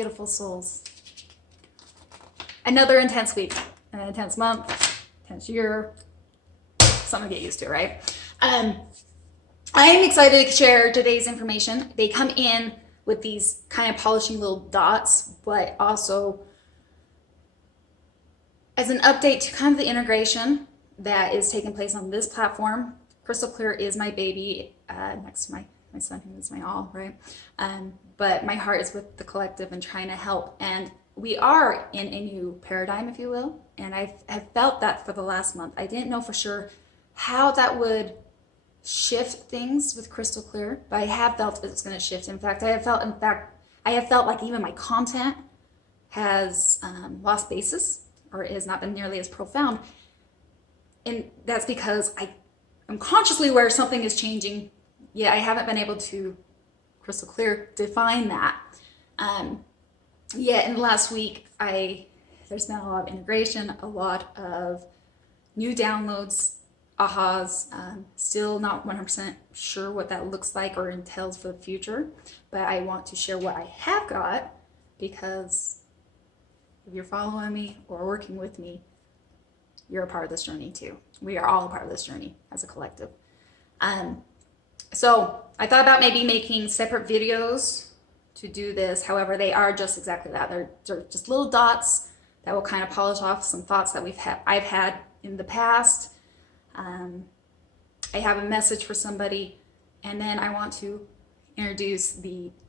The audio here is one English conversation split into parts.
beautiful souls. Another intense week, an intense month, intense year, something to get used to, right? I am excited to share today's information. They come in with these kind of polishing little dots, but also as an update to kind of the integration that is taking place on this platform. CRYSTALClear is my baby, next to my son, who is my all, right? But my heart is with the collective and trying to help. And we are in a new paradigm, if you will. And I have felt that for the last month. I didn't know for sure how that would shift things with CRYSTALClear, but I have felt it's going to shift. In fact, I have felt like even my content has lost basis, or it has not been nearly as profound. And that's because I'm consciously aware something is changing. Yeah, I haven't been able to CRYSTALClear define that. In the last week, there's been a lot of integration, a lot of new downloads, ahas. Still not 100% sure what that looks like or entails for the future, but I want to share what I have got, because if you're following me or working with me, you're a part of this journey too. We are all a part of this journey as a collective. So I thought about maybe making separate videos to do this. However, they are just exactly that. They're just little dots that will kind of polish off some thoughts that I've had in the past. I have a message for somebody, and then I want to introduce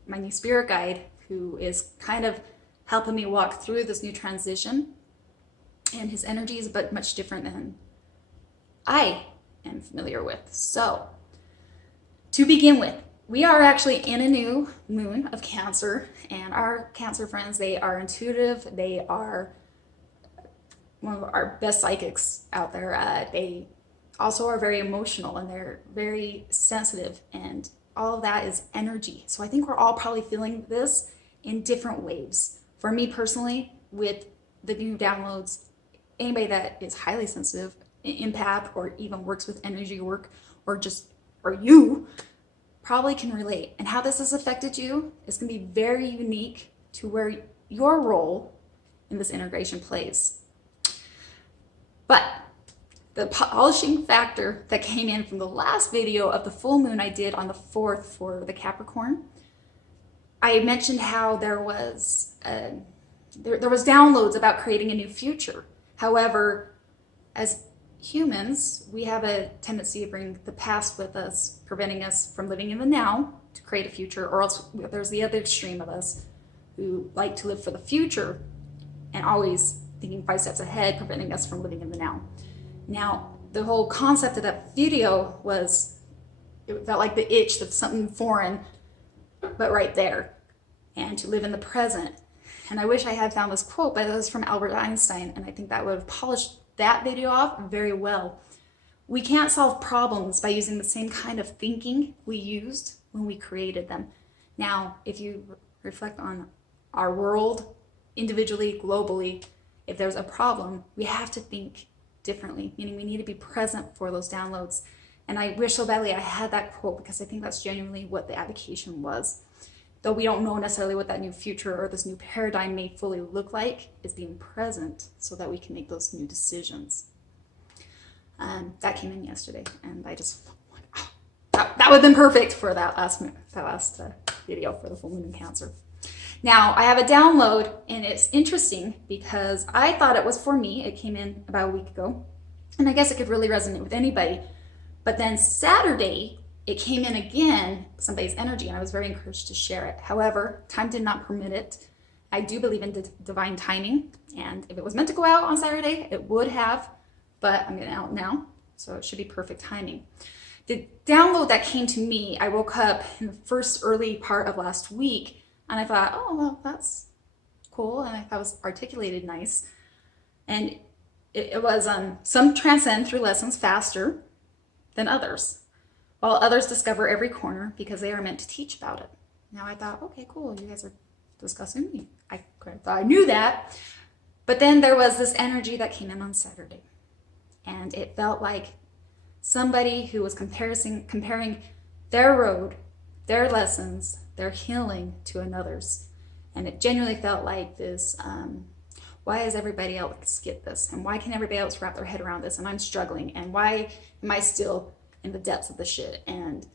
my new spirit guide, who is kind of helping me walk through this new transition. And his energy is but much different than I am familiar with. So, to begin with, we are actually in a new moon of Cancer, and our Cancer friends, they are intuitive. They are one of our best psychics out there. They also are very emotional, and they're very sensitive, and all of that is energy. So I think we're all probably feeling this in different waves. For me personally, with the new downloads, anybody that is highly sensitive, empath, or even works with energy work, or you probably can relate. And how this has affected you is going to be very unique to where your role in this integration plays. But the polishing factor that came in from the last video of the full moon I did on the 4th for the Capricorn, I mentioned how there was downloads about creating a new future. However, as humans, we have a tendency to bring the past with us, preventing us from living in the now to create a future, or else there's the other extreme of us who like to live for the future and always thinking 5 steps ahead, preventing us from living in the now. Now, the whole concept of that video it felt like the itch of something foreign, but right there, and to live in the present. And I wish I had found this quote, but it was from Albert Einstein, and I think that would have polished that video off very well. We can't solve problems by using the same kind of thinking we used when we created them. Now, if you reflect on our world, individually, globally, if there's a problem, we have to think differently, meaning we need to be present for those downloads. And I wish so badly I had that quote, because I think that's genuinely what the advocation was. Though we don't know necessarily what that new future or this new paradigm may fully look like, is being present so that we can make those new decisions. That came in yesterday, and I just went, oh, that would have been perfect for that last video for the full moon in Cancer. Now, I have a download, and it's interesting because I thought it was for me. It came in about a week ago, and I guess it could really resonate with anybody. But then Saturday, it came in again, somebody's energy, and I was very encouraged to share it. However, time did not permit it. I do believe in divine timing, and if it was meant to go out on Saturday, it would have, but I'm getting out now, so it should be perfect timing. The download that came to me, I woke up in the first early part of last week, and I thought, oh, well, that's cool, and I thought it was articulated nice. And it was, some transcend through lessons faster than others, while others discover every corner because they are meant to teach about it. Now I thought, okay, cool, you guys are discussing me. I thought I knew that. But then there was this energy that came in on Saturday, and it felt like somebody who was comparing their road, their lessons, their healing to another's. And it genuinely felt like this, why does everybody else get this? And why can everybody else wrap their head around this? And I'm struggling. And why am I still in the depths of the shit? And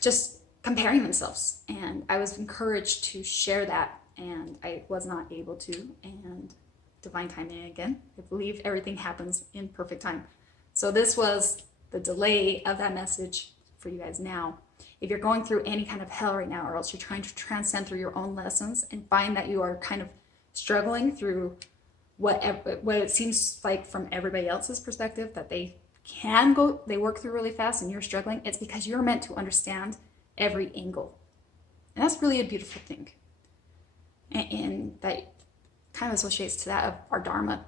just comparing themselves. And I was encouraged to share that, and I was not able to. And divine timing again. I believe everything happens in perfect time. So this was the delay of that message for you guys now. If you're going through any kind of hell right now, or else you're trying to transcend through your own lessons and find that you are kind of struggling through what it seems like from everybody else's perspective, that they work through really fast and you're struggling, it's because you're meant to understand every angle. And that's really a beautiful thing. And that kind of associates to that of our Dharma.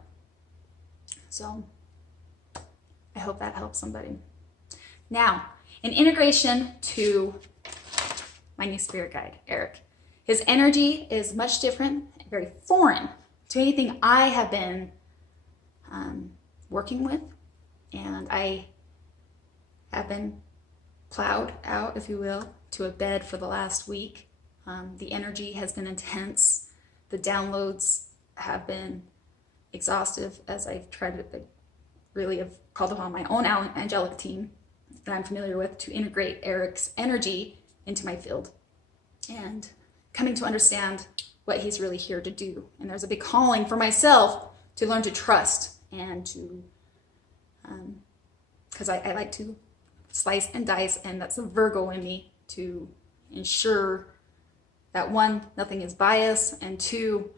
So I hope that helps somebody. Now, in integration to my new spirit guide, Eric, his energy is much different, very foreign to anything I have been working with. And I have been plowed out, if you will, to a bed for the last week. The energy has been intense. The downloads have been exhaustive as I've tried to really have called upon my own angelic team that I'm familiar with to integrate Eric's energy into my field and coming to understand what he's really here to do. And there's a big calling for myself to learn to trust and to, because I like to slice and dice, and that's a Virgo in me, to ensure that one, nothing is biased, and two,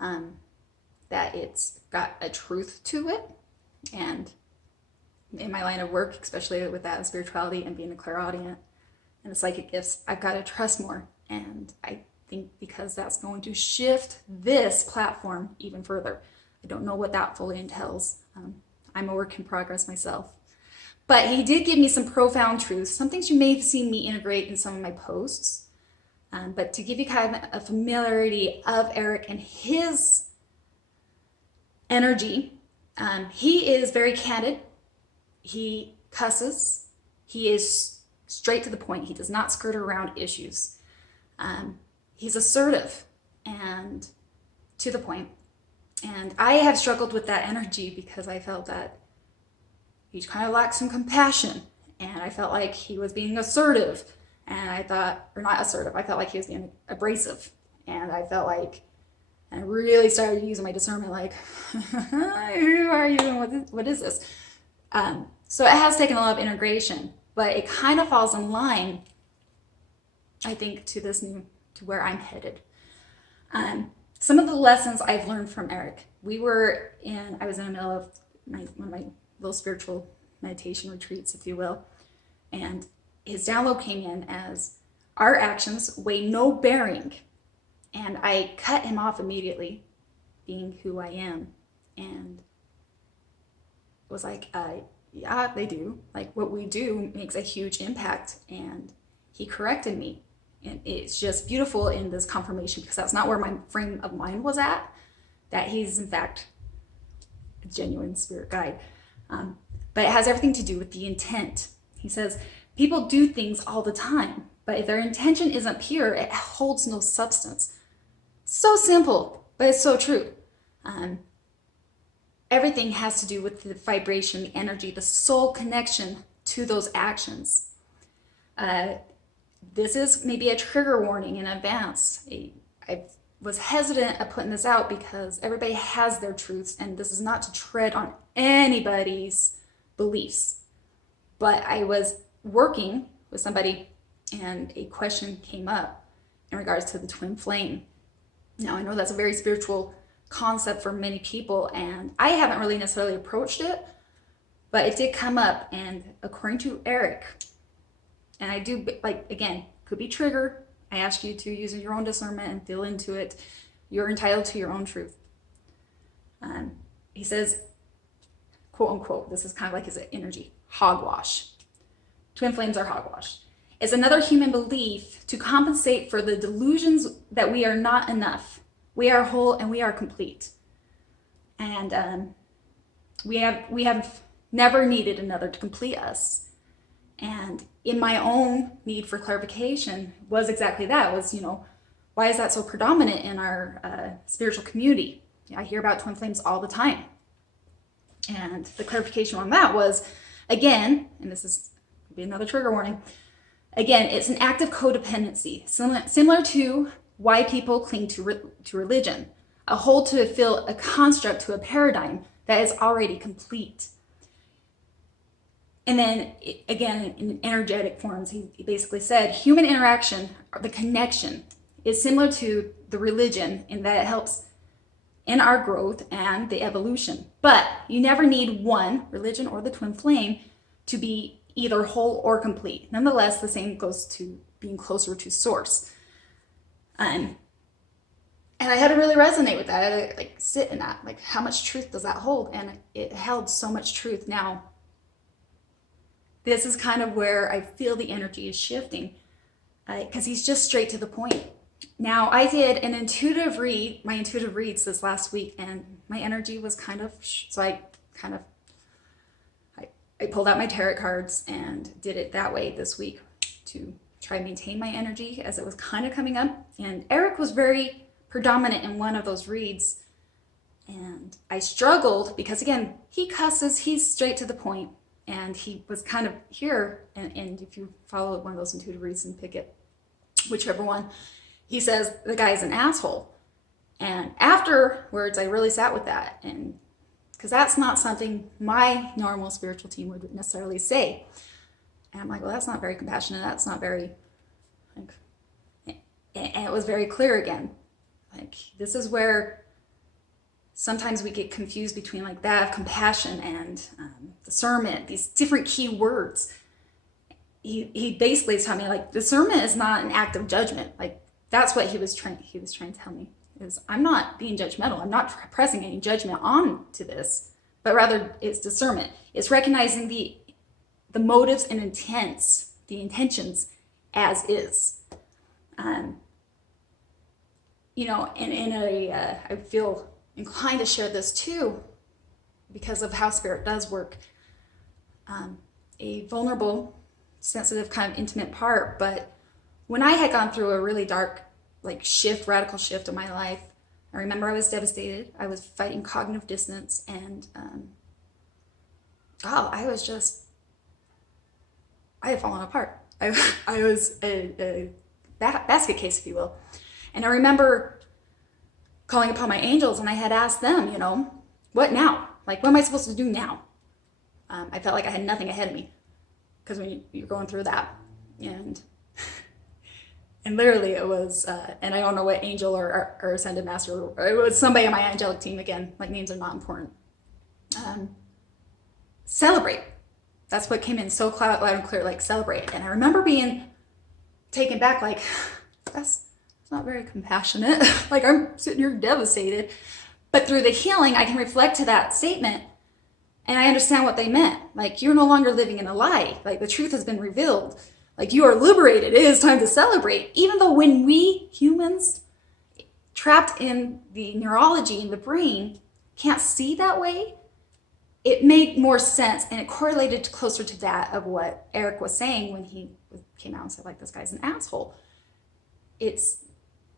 that it's got a truth to it. And in my line of work, especially with that spirituality and being a clairaudient and the psychic gifts, I've got to trust more. And I think because that's going to shift this platform even further. I don't know what that fully entails. I'm a work in progress myself. But he did give me some profound truths, some things you may have seen me integrate in some of my posts. But to give you kind of a familiarity of Eric and his energy, he is very candid. He cusses. He is straight to the point. He does not skirt around issues. He's assertive and to the point. And I have struggled with that energy because I felt that he kind of lacked some compassion. And I felt like he was being assertive. And I thought, or not assertive, I felt like he was being abrasive. And I felt like, and I really started using my discernment, like, who are you and what is this? So it has taken a lot of integration, but it kind of falls in line, I think, to where I'm headed. Some of the lessons I've learned from Eric, I was in the middle of one of my little spiritual meditation retreats, if you will, and his download came in as, our actions weigh no bearing. And I cut him off immediately, being who I am, and was like, yeah, they do. Like, what we do makes a huge impact. And he corrected me. And it's just beautiful in this confirmation, because that's not where my frame of mind was at, that he's in fact a genuine spirit guide. But it has everything to do with the intent. He says, people do things all the time, but if their intention isn't pure, it holds no substance. So simple, but it's so true. Everything has to do with the vibration, the energy, the soul connection to those actions. This is maybe a trigger warning in advance. I was hesitant at putting this out because everybody has their truths, and this is not to tread on anybody's beliefs. But I was working with somebody, and a question came up in regards to the twin flame. Now, I know that's a very spiritual concept for many people, and I haven't really necessarily approached it, but it did come up. And according to Eric, and I do, like, again, could be trigger. I ask you to use your own discernment and feel into it. You're entitled to your own truth. He says, quote unquote, this is kind of like his energy, hogwash. Twin flames are hogwash. It's another human belief to compensate for the delusions that we are not enough. We are whole and we are complete. And we have never needed another to complete us. And in my own need for clarification was exactly that, was, why is that so predominant in our spiritual community? I hear about twin flames all the time. And the clarification on that was, again, and this is be another trigger warning, again, it's an act of codependency, similar to why people cling to religion, a hold to fill a construct to a paradigm that is already complete. And then, again, in energetic forms, he basically said, human interaction, the connection, is similar to the religion in that it helps in our growth and the evolution. But you never need one, religion or the twin flame, to be either whole or complete. Nonetheless, the same goes to being closer to source. And I had to really resonate with that. I had to like sit in that, like how much truth does that hold? And it held so much truth. Now, this is kind of where I feel the energy is shifting, because he's just straight to the point. Now, I did an intuitive read, my intuitive reads this last week, and my energy was kind of, so I pulled out my tarot cards and did it that way this week to try and maintain my energy as it was kind of coming up. And Eric was very predominant in one of those reads, and I struggled because, again, he cusses, he's straight to the point, and he was kind of here, and if you follow one of those intuitive reads and pick it, whichever one, he says the guy's an asshole. And afterwards, I really sat with that, and because that's not something my normal spiritual team would necessarily say. And I'm like, well, that's not very compassionate. That's not very, like, and it was very clear again. Like, this is where sometimes we get confused between like that of compassion and discernment, these different key words. He basically is telling me, like, discernment is not an act of judgment. Like, that's what he was trying to tell me, is I'm not being judgmental. I'm not pressing any judgment on to this, but rather it's discernment. It's recognizing the motives and intents, the intentions as is. You know, and I feel inclined to share this too, because of how spirit does work. A vulnerable, sensitive, kind of intimate part, but when I had gone through a really dark, like radical shift in my life, I remember I was devastated. I was fighting cognitive dissonance, and I had fallen apart. I was a basket case, if you will. And I remember calling upon my angels, and I had asked them, you know, what now? Like, what am I supposed to do now? I felt like I had nothing ahead of me, because when you're going through that, and literally it was, and I don't know what angel or ascended master, or it was somebody on my angelic team, again, like, names are not important. Celebrate. That's what came in so loud and clear, like, celebrate. And I remember being taken back, like, that's not very compassionate. Like, I'm sitting here devastated. But through the healing, I can reflect to that statement, and I understand what they meant. Like, you're no longer living in a lie. Like, the truth has been revealed. Like, you are liberated. It is time to celebrate. Even though when we humans, trapped in the neurology in the brain, can't see that way, it made more sense, and it correlated closer to that of what Eric was saying when he came out and said, like, this guy's an asshole. It's,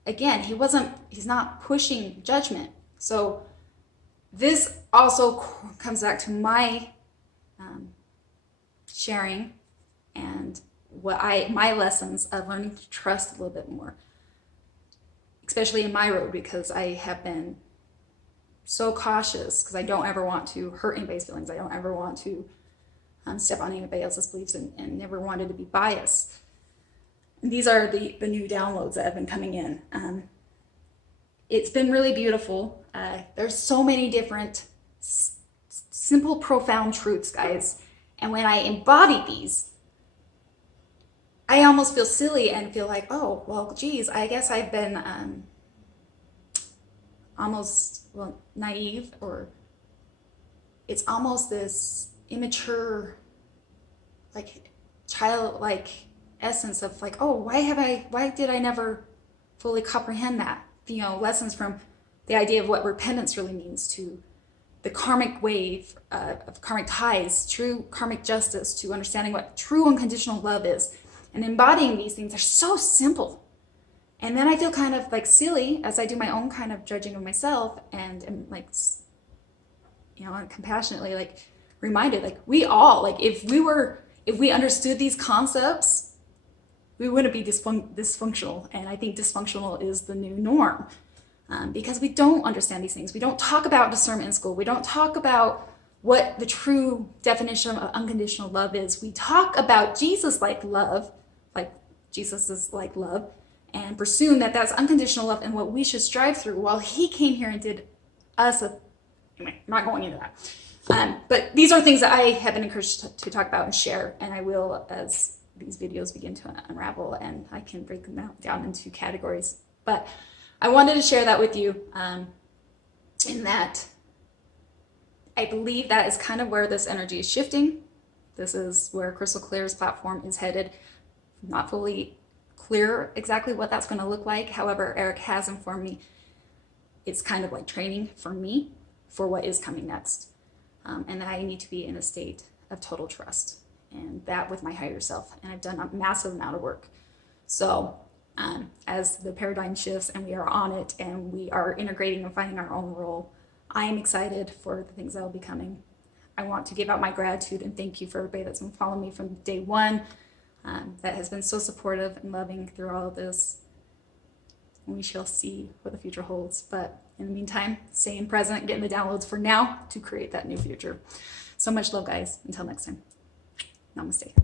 again, he's not pushing judgment. So this also comes back to my sharing and my lessons of learning to trust a little bit more, especially in my road, because I have been so cautious, because I don't ever want to hurt anybody's feelings. I don't ever want to step on anybody else's beliefs, and never wanted to be biased. And these are the new downloads that have been coming in. It's been really beautiful. There's so many different simple, profound truths, guys. And when I embody these, I almost feel silly and feel like, oh, well, geez, I guess I've been naive, or it's almost this immature, like, childlike essence of like, oh, why did I never fully comprehend that? You know, lessons from the idea of what repentance really means, to the karmic wave of karmic ties, true karmic justice, to understanding what true unconditional love is. And embodying these things are so simple. And then I feel kind of like silly as I do my own kind of judging of myself, and am like, you know, compassionately like reminded, like we all, like if we understood these concepts, we wouldn't be dysfunctional. And I think dysfunctional is the new norm, because we don't understand these things. We don't talk about discernment in school. We don't talk about what the true definition of unconditional love is. We talk about Jesus-like love, like Jesus is like love, and presume that that's unconditional love and what we should strive through, while he came here and did us a, anyway, I'm not going into that. But these are things that I have been encouraged to talk about and share, and I will as these videos begin to unravel, and I can break them down into categories. But I wanted to share that with you, in that I believe that is kind of where this energy is shifting. This is where CRYSTALClear's platform is headed. Not fully clear exactly what that's going to look like. However, Eric has informed me it's kind of like training for me for what is coming next. And that I need to be in a state of total trust, and that with my higher self. And I've done a massive amount of work. So as the paradigm shifts and we are on it and we are integrating and finding our own role, I am excited for the things that will be coming. I want to give out my gratitude and thank you for everybody that's been following me from day one, that has been so supportive and loving through all of this. We shall see what the future holds. But in the meantime, staying present, getting the downloads for now to create that new future. So much love, guys. Until next time. Namaste.